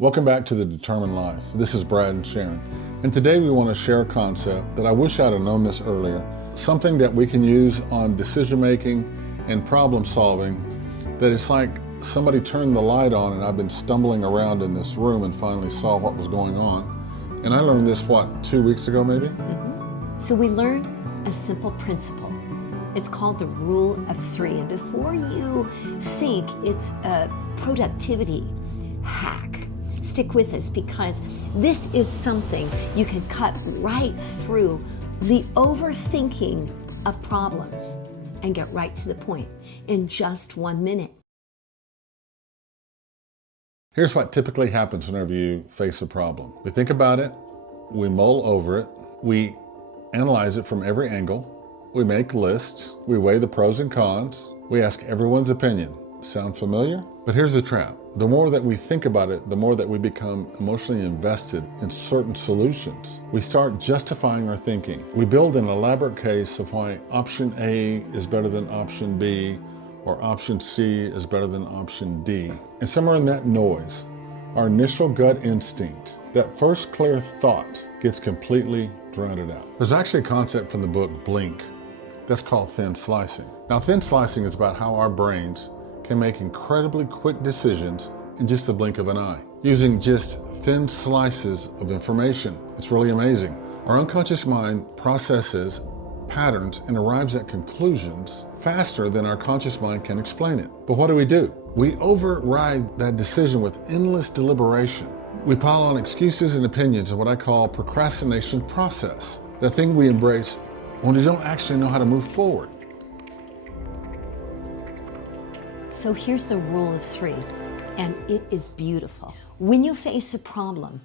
Welcome back to The Determined Life. This is Brad and Sharon. And today we want to share a concept that I wish I'd have known this earlier. Something that we can use on decision making and problem solving that it's like somebody turned the light on and I've been stumbling around in this room and finally saw what was going on. And I learned this, 2 weeks ago maybe? So we learned a simple principle. It's called the rule of 3. And before you think it's a productivity hack, stick with us because this is something you can cut right through the overthinking of problems and get right to the point in just 1 minute. Here's what typically happens whenever you face a problem. We think about it, we mull over it, we analyze it from every angle, we make lists, we weigh the pros and cons, we ask everyone's opinion. Sound familiar? But here's the trap. The more that we think about it, the more that we become emotionally invested in certain solutions. We start justifying our thinking. We build an elaborate case of why option A is better than option B, or option C is better than option D. And somewhere in that noise, our initial gut instinct, that first clear thought, gets completely drowned out. There's actually a concept from the book Blink that's called thin slicing. Now, thin slicing is about how our brains can make incredibly quick decisions in just the blink of an eye, using just thin slices of information. It's really amazing. Our unconscious mind processes patterns and arrives at conclusions faster than our conscious mind can explain it. But what do? We override that decision with endless deliberation. We pile on excuses and opinions of what I call procrastination process, the thing we embrace when we don't actually know how to move forward. So here's the rule of 3, and it is beautiful. When you face a problem,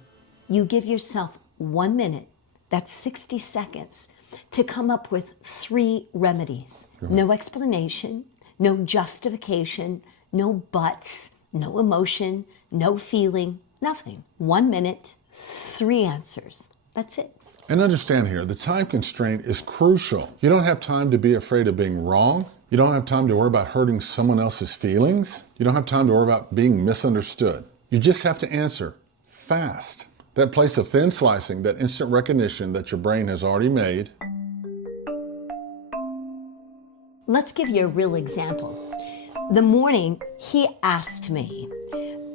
you give yourself 1 minute, that's 60 seconds, to come up with 3 remedies. No explanation, no justification, no buts, no emotion, no feeling, nothing. 1 minute, 3 answers. That's it. And understand here, the time constraint is crucial. You don't have time to be afraid of being wrong. You don't have time to worry about hurting someone else's feelings. You don't have time to worry about being misunderstood. You just have to answer fast. That place of thin slicing, that instant recognition that your brain has already made. Let's give you a real example. The morning he asked me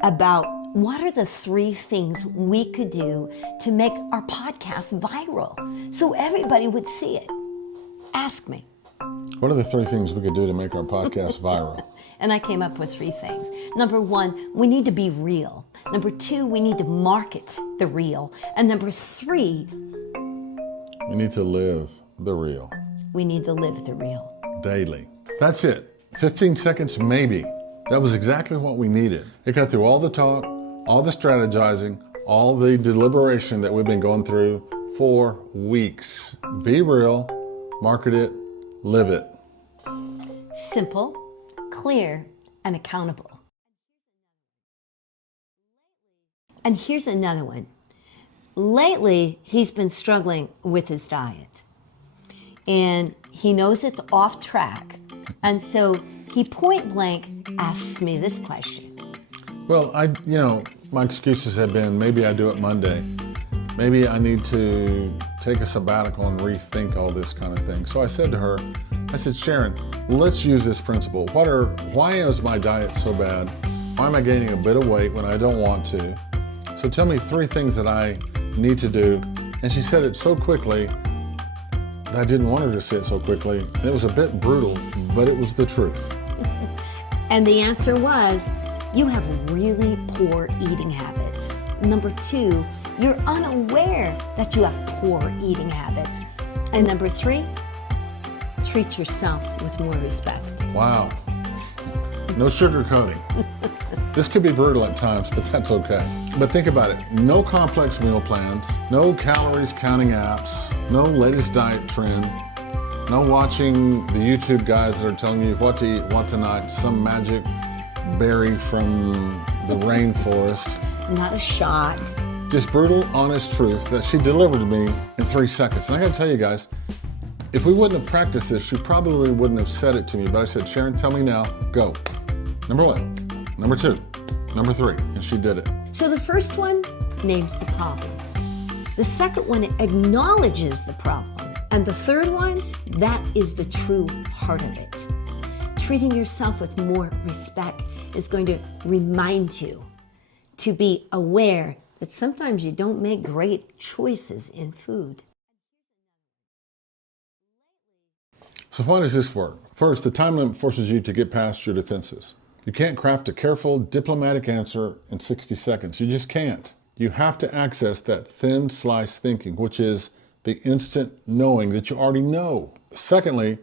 about what are the 3 things we could do to make our podcast viral so everybody would see it. Ask me. What are the 3 things we could do to make our podcast viral? And I came up with 3 things. Number 1, we need to be real. Number 2, we need to market the real. And number 3, we need to live the real. We need to live the real. Daily. That's it. 15 seconds maybe. That was exactly what we needed. It got through all the talk, all the strategizing, all the deliberation that we've been going through for weeks. Be real, market it, live it. Simple, clear, and accountable. And here's another one. Lately, he's been struggling with his diet. And he knows it's off track. And so he point blank asks me this question. Well, my excuses have been maybe I do it Monday. Maybe I need to take a sabbatical and rethink all this kind of thing. So I said to her, Sharon, let's use this principle. Why is my diet so bad? Why am I gaining a bit of weight when I don't want to? So tell me 3 things that I need to do. And she said it so quickly that I didn't want her to say it so quickly. And it was a bit brutal, but it was the truth. And the answer was, you have really poor eating habits. Number 2, you're unaware that you have poor eating habits. And number 3, treat yourself with more respect. Wow. No sugarcoating. This could be brutal at times, but that's okay. But think about it. No complex meal plans, no calories counting apps, no latest diet trend, no watching the YouTube guys that are telling you what to eat, what tonight, some magic berry from the rainforest. Not a shot. Just brutal, honest truth that she delivered to me in 3 seconds. And I gotta tell you guys, if we wouldn't have practiced this, she probably wouldn't have said it to me. But I said, Sharon, tell me now, go. Number 1. Number 2, Number 3, and she did it. So the first one names the problem. The second one acknowledges the problem. And the third one, that is the true heart of it. Treating yourself with more respect is going to remind you to be aware that sometimes you don't make great choices in food. So why does this work? First, the time limit forces you to get past your defenses. You can't craft a careful, diplomatic answer in 60 seconds. You just can't. You have to access that thin slice thinking, which is the instant knowing that you already know. Secondly,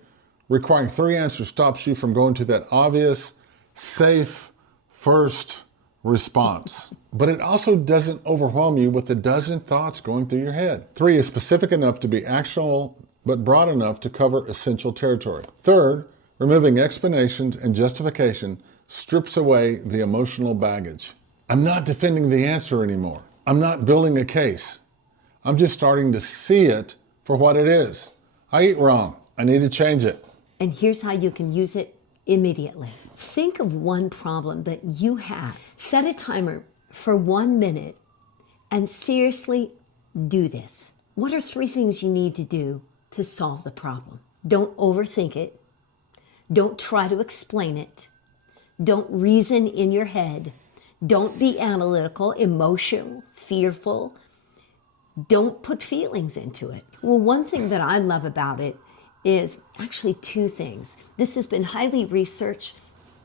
requiring 3 answers stops you from going to that obvious, safe, first response. But it also doesn't overwhelm you with a dozen thoughts going through your head. 3 is specific enough to be actionable, but broad enough to cover essential territory. Third, removing explanations and justification strips away the emotional baggage. I'm not defending the answer anymore. I'm not building a case. I'm just starting to see it for what it is. I eat wrong. I need to change it. And here's how you can use it immediately. Think of one problem that you have. Set a timer for 1 minute and seriously do this. What are 3 things you need to do to solve the problem? Don't overthink it. Don't try to explain it. Don't reason in your head. Don't be analytical, emotional, fearful. Don't put feelings into it. Well, one thing that I love about it is actually 2 things. This has been highly researched.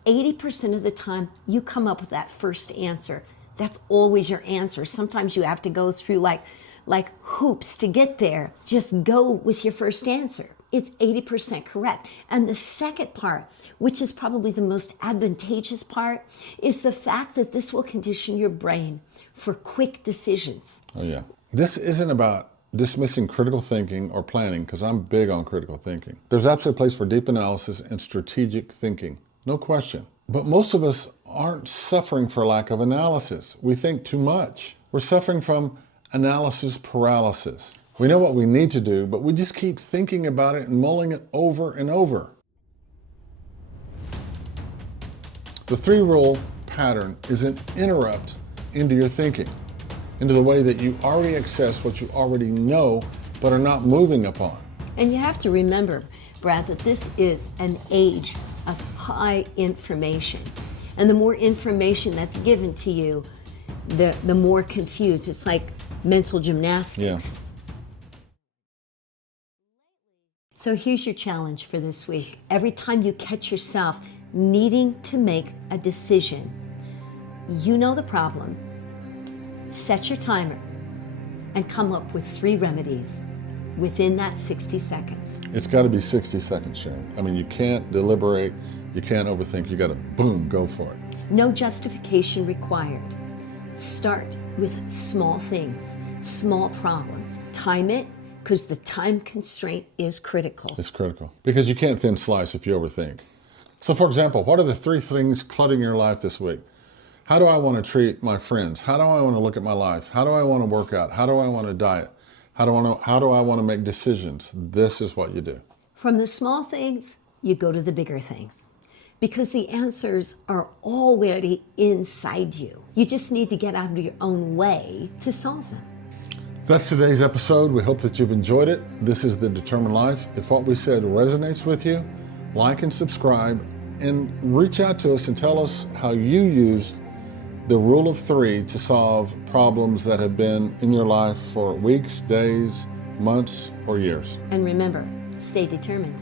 80% of the time, you come up with that first answer. That's always your answer. Sometimes you have to go through like hoops to get there. Just go with your first answer. It's 80% correct. And the second part, which is probably the most advantageous part, is the fact that this will condition your brain for quick decisions. Oh yeah. This isn't about dismissing critical thinking or planning, because I'm big on critical thinking. There's absolutely a place for deep analysis and strategic thinking, no question. But most of us aren't suffering for lack of analysis. We think too much. We're suffering from analysis paralysis. We know what we need to do, but we just keep thinking about it and mulling it over and over. The 3-rule pattern is an interrupt into your thinking, into the way that you already access what you already know, but are not moving upon. And you have to remember, Brad, that this is an age of high information. And the more information that's given to you, the more confused. It's like mental gymnastics. Yeah. So here's your challenge for this week. Every time you catch yourself needing to make a decision, you know the problem, set your timer, and come up with 3 remedies within that 60 seconds. It's got to be 60 seconds, Sharon. I mean, you can't deliberate, you can't overthink, you got to boom, go for it. No justification required. Start with small things, small problems. Time it, because the time constraint is critical. It's critical, because you can't thin slice if you overthink. So for example, what are the 3 things cluttering your life this week? How do I want to treat my friends? How do I want to look at my life? How do I want to work out? How do I want to diet? How do I want to make decisions? This is what you do. From the small things, you go to the bigger things, because the answers are already inside you. You just need to get out of your own way to solve them. That's today's episode. We hope that you've enjoyed it. This is The Determined Life. If what we said resonates with you, like and subscribe, and reach out to us and tell us how you use the rule of 3 to solve problems that have been in your life for weeks, days, months, or years. And remember, stay determined.